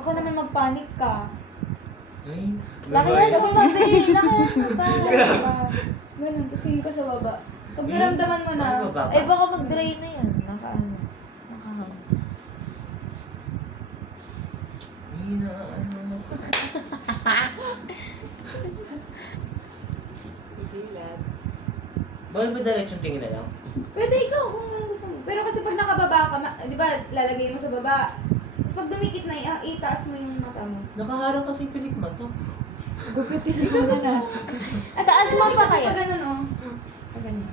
Baka naman magpanik ka. Ay, Laki mo ba, be? Laki mo ba? Ganun, tusingin ka sa baba. Pag naramdaman mo na, Ano ba? Ay, baka mag-dry na yan. Nakaano. Nakahang. Ay, ano. Bawal ba diretsong tingin na lang? pwede ikaw kung ano gusto mo. Pero kasi pag nakababa ka, di ba, lalagay mo sa baba. Tapos pag dumikit na, itaas mo yung mata mo. Nakaharang kasi yung pilik mata. Gupitin mo na na. Taas mo pa kaya? Pag ganun, oh. Pag ganyan.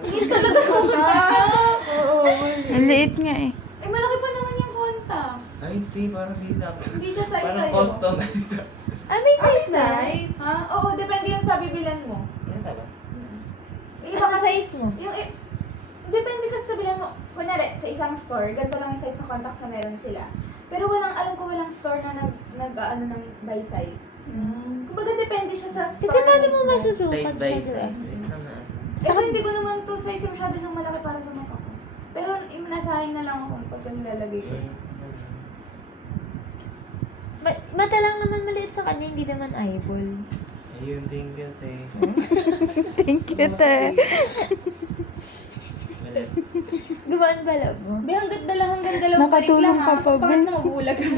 Hindi talaga sa mata. Ang liit nga eh. Ay, malaki pa naman yung konta. Ay, hindi, parang di lang. Hindi siya size Parang sa'yo. customized. Ah, may Ah, may size na? size? Ha? Oo, depende yung sa bibilan mo. Yan talaga. Yung Ano iba kasi, size mo? depende kasi sa bilan mo. Kunyari, sa isang store, ganito lang yung size ng contacts na meron sila. Pero alam ko walang store na ano ng by size. Kumbaga depende siya sa store. Kasi paano mo mismo. masusukat Size by siya, diba? size. Wait lang na. Kasi hindi ko naman to size masyado siyang malaki para sa mata ko. Pero nasahin na lang ako pagka nilalagay ko. Mata lang naman maliit sa kanya, hindi naman eyeball. Ayun, thank you, te. Thank you, te. Malit. Gawaan ba love mo? Be, hanggang dalawang balik Nakatulong lang ka ha. pa, Bakit Be. na mabulag ka?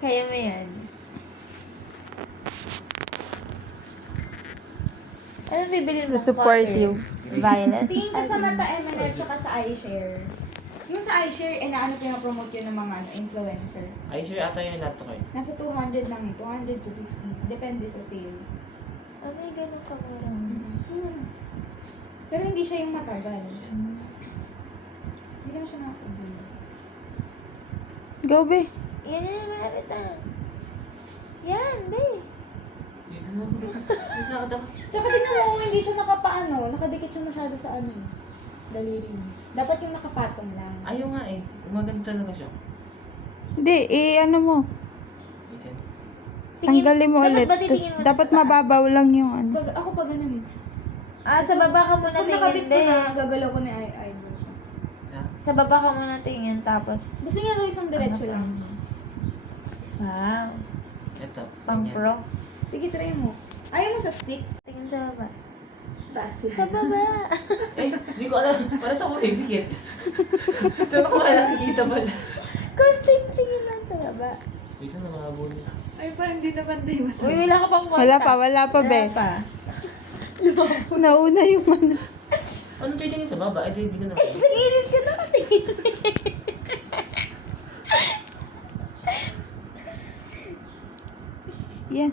Kaya mo yan. Ano bibili mo? Support Water? you. Violet? Tingin ko sa mata MNL tsaka sa iShare. Yung sa iShare, ano pinapromote yun ng mga influencer. Ay, sure ata yun nato kayo. Nasa 200 lang eh, 200 to 50. Depende sa sale. Ah, may ganun ka meron. Pero hindi siya yung matagal. Hindi naman siya nakakabili. Go, be. Yan na yung malapit ah. Yan, be. Tsaka tingnan mo, hindi siya nakadikit siya masyado sa daliri mo. Dapat yung nakapatong lang. Ayaw nga eh. Umaganda talaga siya. Hindi, ano mo. Listen. Tanggalin mo Dapat ulit. ba titingin Tapos, mo dapat sa taas? mababaw lang yung ano. Ako pa ganun eh. Ah, sa baba ka muna Tapos pag nakabit tingin, ko be. na, gagalaw ko na yung eyebrow ko. Ha? Sa baba ka muna tingin, tapos... Gusto niya gawin isang diretso lang. Wow. Ito. Pang ganyan. pro. Sige, try mo. Ayaw mo sa stick? Tingin sa baba. Taas Sa baba. Eh, di ko alam. Para sa kulay, bigit. Saan ako wala nakikita pala? Konting tingin lang sa baba. Wait lang, nakabo niya. Ay, parang hindi naman tayo mata. Uy, wala ka pang kontak. Wala pa, be. Wala pa. Nauna yung ano. Ano titingin sa baba? Ito hindi ko naman. Sa gilid ka nakatingin. Yan.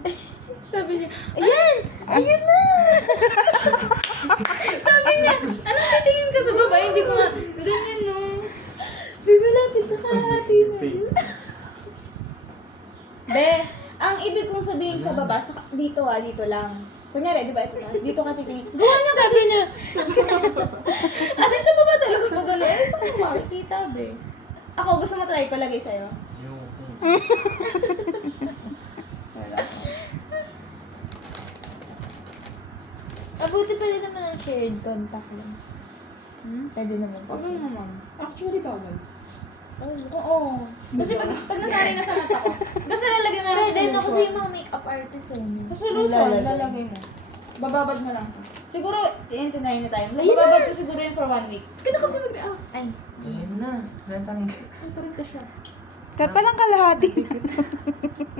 Sabi niya, Ayan! Ayun na! anong titingin ka sa baba? Hindi ko nga, ganyan no. Bibilapit na kalahati na. Be, ang ibig kong sabihin sa baba, dito lang. Kunyari, di ba ito na, dito ka titingin. Gawa niya sabi niya. As in, sa baba talaga po gano'n. Eh, paano makikita, be? Ako, gusto mo try ko lagay sa'yo? Yung... Mabuti pwede naman ang shared contact lang. Pwede naman. Huwag mo naman. Actually, bawal. Oh, Oo. Kasi pag nasanay na sa mata ko, basta lalagyan mo lang pwede na kasi solution. yung mga makeup artist eh. Sa solution, lalagay mo. Bababad mo lang. Siguro, i-intunayin na tayo. Bababad ko siguro yun for 1 week. Kaya kasi Ay. Ayun na. Nantang... Nagkaroon ka siya. Parang kalahati.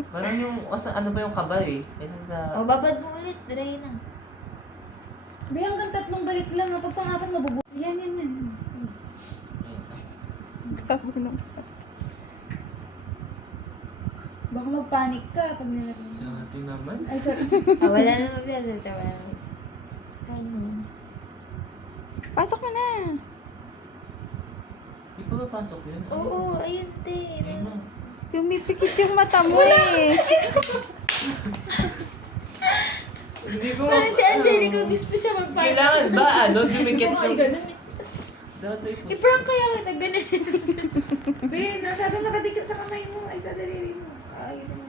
Parang yung... Ano ba yung kabal eh? Kasi sa... O, babad mo ulit. Dry na. Be, hanggang 3 balik lang. Pag pang-apat, mabubuti. Yan. Ayun. Gabo nung. Baka mag-panic ka pag nilagay. Sa ating naman. Ay, sorry. Ah, wala na magsasalita. Wala na. Ano? Pasok mo na. Di pa mapasok yun? Oo, ayun, te. Ayun na. Pumipikit yung mata mo eh. Hindi ko... Parang si Angelica gusto siya magpasok. Kailangan ba? Ano? Dumikit Ay, ganun. Dapat may po. I-prank kaya kita, ganun. Be, masyadong nakadikit sa kamay mo. Ay, sa daliri mo. Ayusin mo.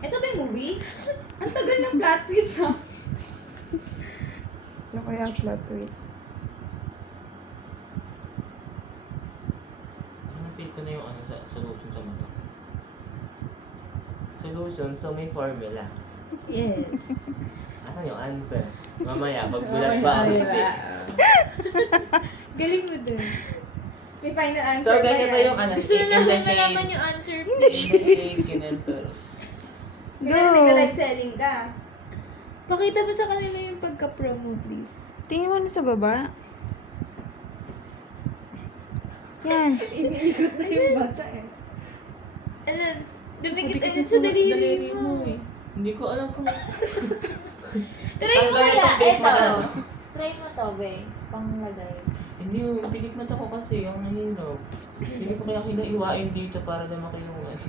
Ito ba yung movie? Ang tagal ng plot twist, ha? Ano kaya plot twist? solution sa mata. Solution, so may formula. Yes. Asan yung answer? Mamaya, pagbulat pa ang Galing mo dun. May final answer So, ba ganito yan? yung ano, Gusto na in namin the shade. malaman yung answer. In the shade, kinenter. Kaya nag-live selling ka. Pakita mo sa kanila yung pagka-promo, please. Tingin mo na sa baba. Yan. Iniikot na yung bata eh. Alam, dumikit ulit sa daliri mo. Hindi ko alam kung... Try mo Ang gaya kaya, ng face eto. mata. Try mo to, be. Panglagay. Hindi yung pilik mata ko kasi, ang nahihirap. Hindi ko kaya kinaiwain dito para lumaki yung ano.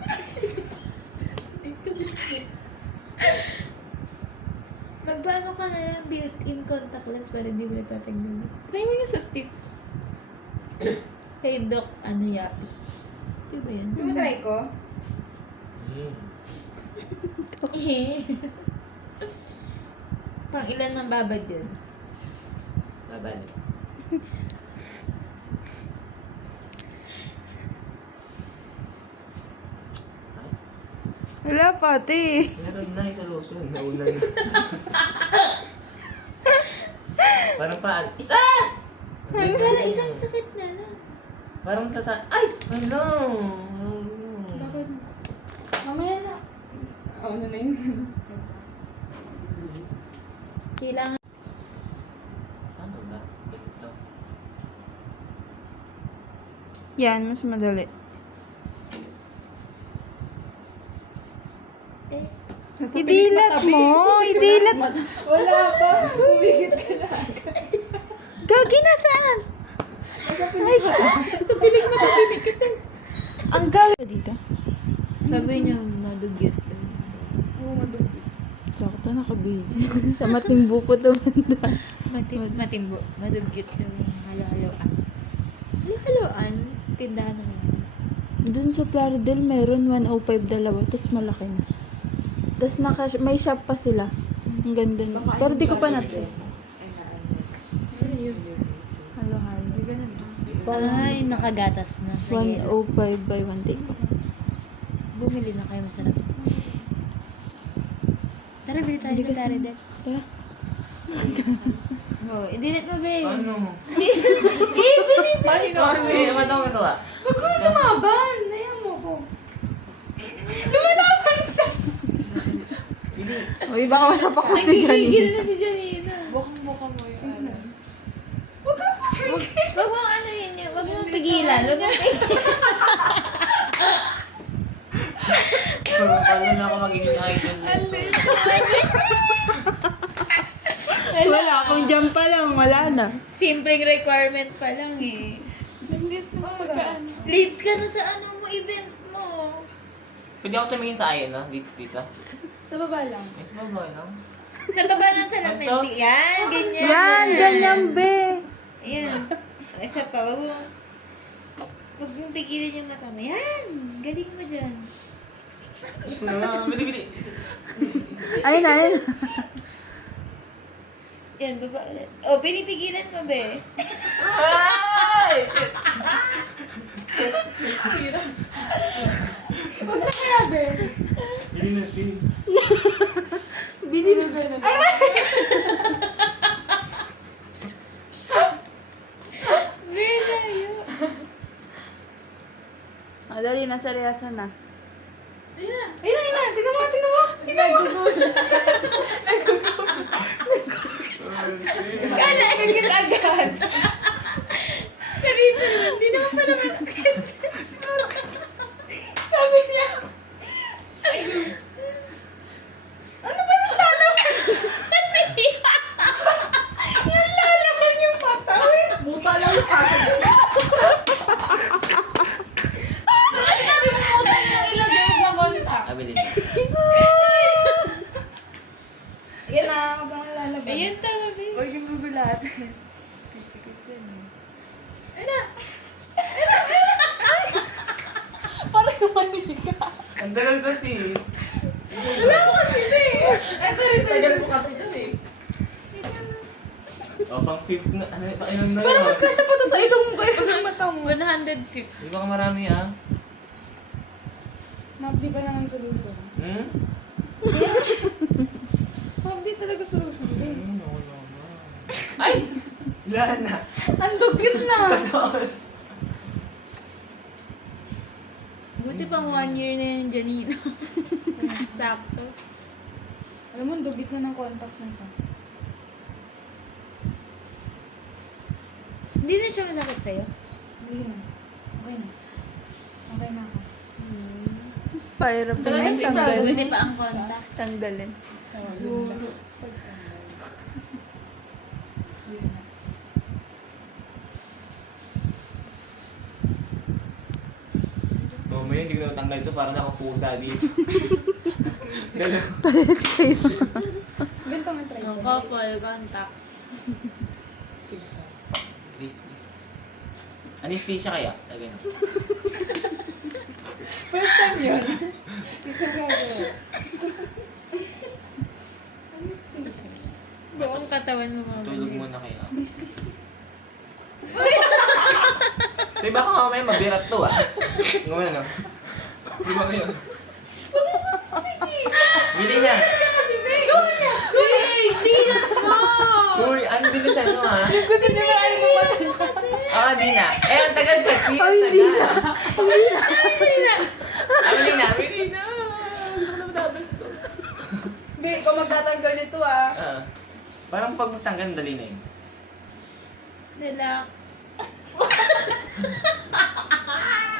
Magbago ka na lang built-in contact lens para di mo natatagnan. Try mo yung sa stick. Kay Doc, ano yapi. Di ba yan? Sumatry ko? Pang ilan ng babad yun? Babalik. Wala pati. Meron na yung solution. Nauna na. Parang paan. Isa! Para isang sakit na lang. Parang ay! Ano? Bakit? Mamaya na. Ano na yun? Kailangan. Ano ba? Ito. Yan, mas madali. Eh, Idilat mo! Idilat! Wala pa. Bumigit ka na. Gagi na saan? Ay, Sa pilig mo tabinig ka din. ang gagi dito. sabi niya, madugyot. Oo, madugi. Sakto nakabidyo. Sa matimbo po ito banda. Matimbo. Madugyot yung halo-haloan. Halo-haloan? Tindahan naman. Doon sa Plaridel, meron 105 dalawa. Tapos malaki na. Tapos may shop pa sila. Ang ganda niya. Pero di ko pa natin. Halo, halo. Ay, nakagatas na. 105 by 1 day. Bumili na kayo, masarap. Tara, bili tayo Hindi sa kasi- Taridel. Tara. Oh, i-delete mo, babe. Ano? I-delete mo. Paano Ano yung ano ah? Wag ko lumaban. Naya mo ko. Lumalaban siya. Hindi. Uy, baka masapak ko si Gigil Johnny. na si Janina. Bukang-buka mo yung ano. Wag mo ano yun yun. Wag mo pigilan. Wag mo pigilan. Paano na ako magiging idol nito? Wala, kung jump pa lang, wala na. Simpleng requirement pa lang eh. Late ka na sa ano mo, event mo. Pwede ako tumingin sa ayan na, dito. Sa baba lang. Ay, sa baba lang. Sa baba ng salamin. Ito? Yan, ganyan. Yan, ganyan be. Ayan. Isa pa, wag mo. Wag mong pigilan yung mata mo. Yan, galing mo dyan. Bili. Ayun na, ayun. Yan, baba ulit. Oh, pinipigilan mo, be. Ay! Wag na kaya, be. Bili. Bili na. Be, tayo. Dali, nasa reason na. Ayun na. Tingnan mo, tingnan mo. Tingnan mo. Kala, agad-agad. Sarito naman, di naman pa naman. Sabi niya. Ano ba yung lalaman? Yung lalaman yung mata. Buta lang yung mata. Sabi mo buta yung ilagay na kontak. Bili. Yan na, habang lalagay. Ayan, tama, be. Huwag yung gugulatin. Ayun na. Parang mali ka. Ang dagal kasi. Wala ko kasi eh. Ay, sorry. Tagal mo kasi dun eh. O, pang fifth na, ano, pang ilang na Parang yun. mas kasya pa to sa ilong mo kaysa sa mata mo. 150. Di ba marami ah? Ma'am, di ba naman solution? Hmm? Ma'am, di talaga solution. No, no, no. Ay! Wala na. Ang dugit na! Buti pang 1 year na yung Janina. Sakto. Alam mo, ang dugit na ng contacts na ito. Hindi na siya masakit sa'yo. Hindi na. Okay na. Okay na ako. Pahirap na Talaga, yung si tanggalin. Buti pa ang contact. Tanggalin. Mamaya hindi ko na tanggal ito para nakapusa dito. Dalawa. Parehas kayo. Ganito nga try Yung ko. couple contact. Please, please. Anesthesia kaya? Lagay na. First time yun. Hindi ko gagawin. Buong katawan mo mga Tulog ganyan. muna kaya. Di ba ka mamaya mabirat to ah? Ngayon ano? Di ba kayo? Hindi na. Wait! Di na mo! Uy, ang bilis ano ah? Gusto niyo ba ayaw mo Ah, di na. Eh, ang tagal kasi. Ay, hindi na. Hindi na. Hindi na. Gusto ko na matabas to. Be, ikaw magtatanggal nito ah. Ah. Parang pag matanggal, dali na yun. Relax.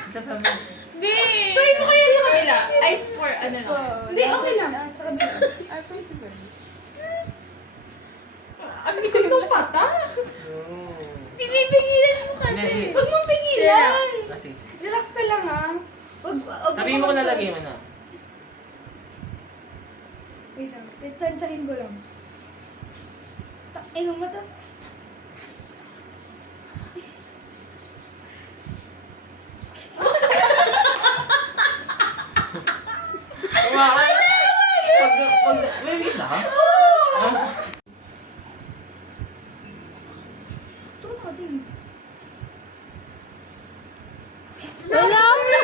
Isa pa mo. Be! Try mo kaya sa kabila. Ay, for ano lang. Hindi, okay lang. Sa kabila. Ay, pwede ba? Ang likod ng mata. No. Pinipigilan mo Hindi, kasi. hindi. Huwag mong pigilan. Ah, sige. Relax ka lang ha. Wag Sabihin mo ko nalagay mo na. Wait lang. Tsahin ko lang. Ino mata. Kumakas! May wait na ka? Saan natin? Wala na!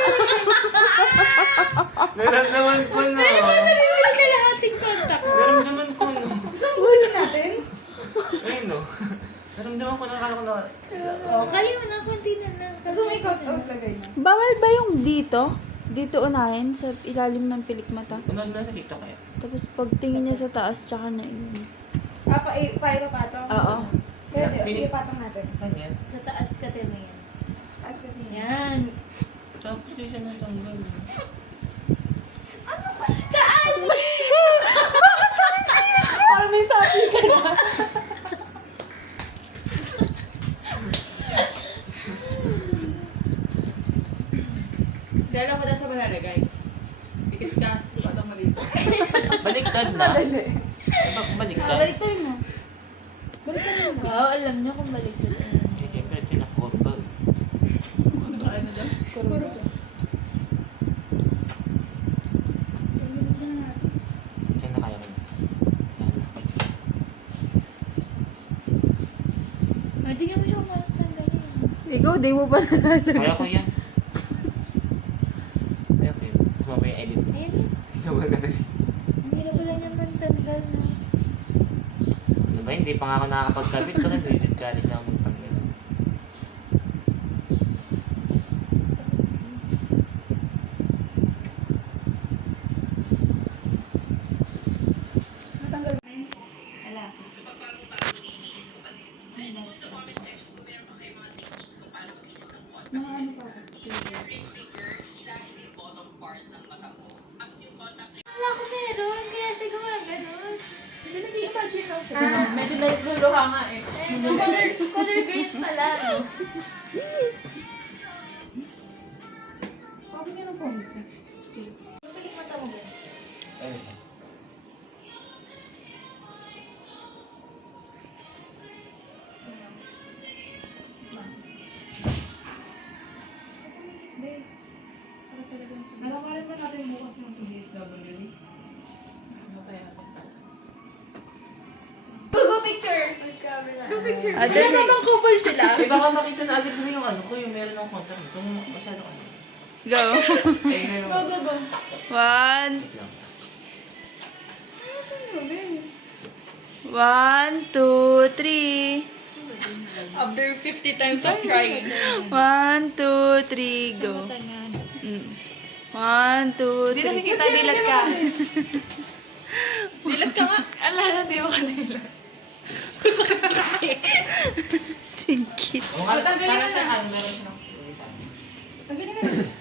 Naramdaman ko na. Wala ka lahating contact. Naramdaman ko na. Saan huli natin? Ayun no. Naramdaman ko na. Akala ko na. Oh, kali mo na, konti na lang. Kaso may cut out lagay na. Bawal ba yung dito? Dito unahin sa ilalim ng pilik mata. Unod mo na sa TikTok kaya. Tapos pag tingin niya sa taas, tsaka niya yun. Paano patong? Oo. Pwede, sige patong natin. Saan yan? Sa taas ka, Tema, yan. As kasi Yan. Tapos di siya natanggal. Parang may sabi ka na. Dahil mo na sa malalagay. Ikit ka, patang mo dito. Baliktad na. Madali. Baliktad. Baliktad mo. Baliktad mo. Oo, alam niyo kung balik ko. Eh, siyempre, tinakot-bag. Ano na dyan? Kurba. Saan na kaya mo na? Saan na? Oh, tingnan mo siya kung matanggalin. Ikaw, di mo pa nalalagay. Kaya ko yan. Kaya ko yan. Gusto mo ba yung edit? Ayun yun. Sobrang kadali. Ang hirap pala naman tanggal na. Ano ba, hindi pa nga ako nakakapagkabit ko na discourage na ako magtanggal. Natanggal. Ala. Mga ano pa. Wala ko meron, kaya siya gumaganon. Hindi nag-i-imagine lang siya. Medyo nagluluha nga eh. Color green pala. Bakit nga ng phone ko? Balik mata mo ba? Ayun. Be, sarap talaga yung sabi. Nalakarin ba natin bukas yung sa DSWD? Ano kaya natin? Go picture! Go picture. Ah, dali. couple sila. Eh, baka makita na agad mo yung ano ko, yung meron ng contact. So, masyado ano. Go. Ayun na Go, go, go. 1, Wait lang. 1, 2, 3. After 50 times of trying. 1, 2, 3, go. 1, 2, Hindi 3. nakikita, dilat ka. Dilat ka nga. Ala, hindi mo kanila. Singkit. Para sa meron siyang isa. Magaling ka na.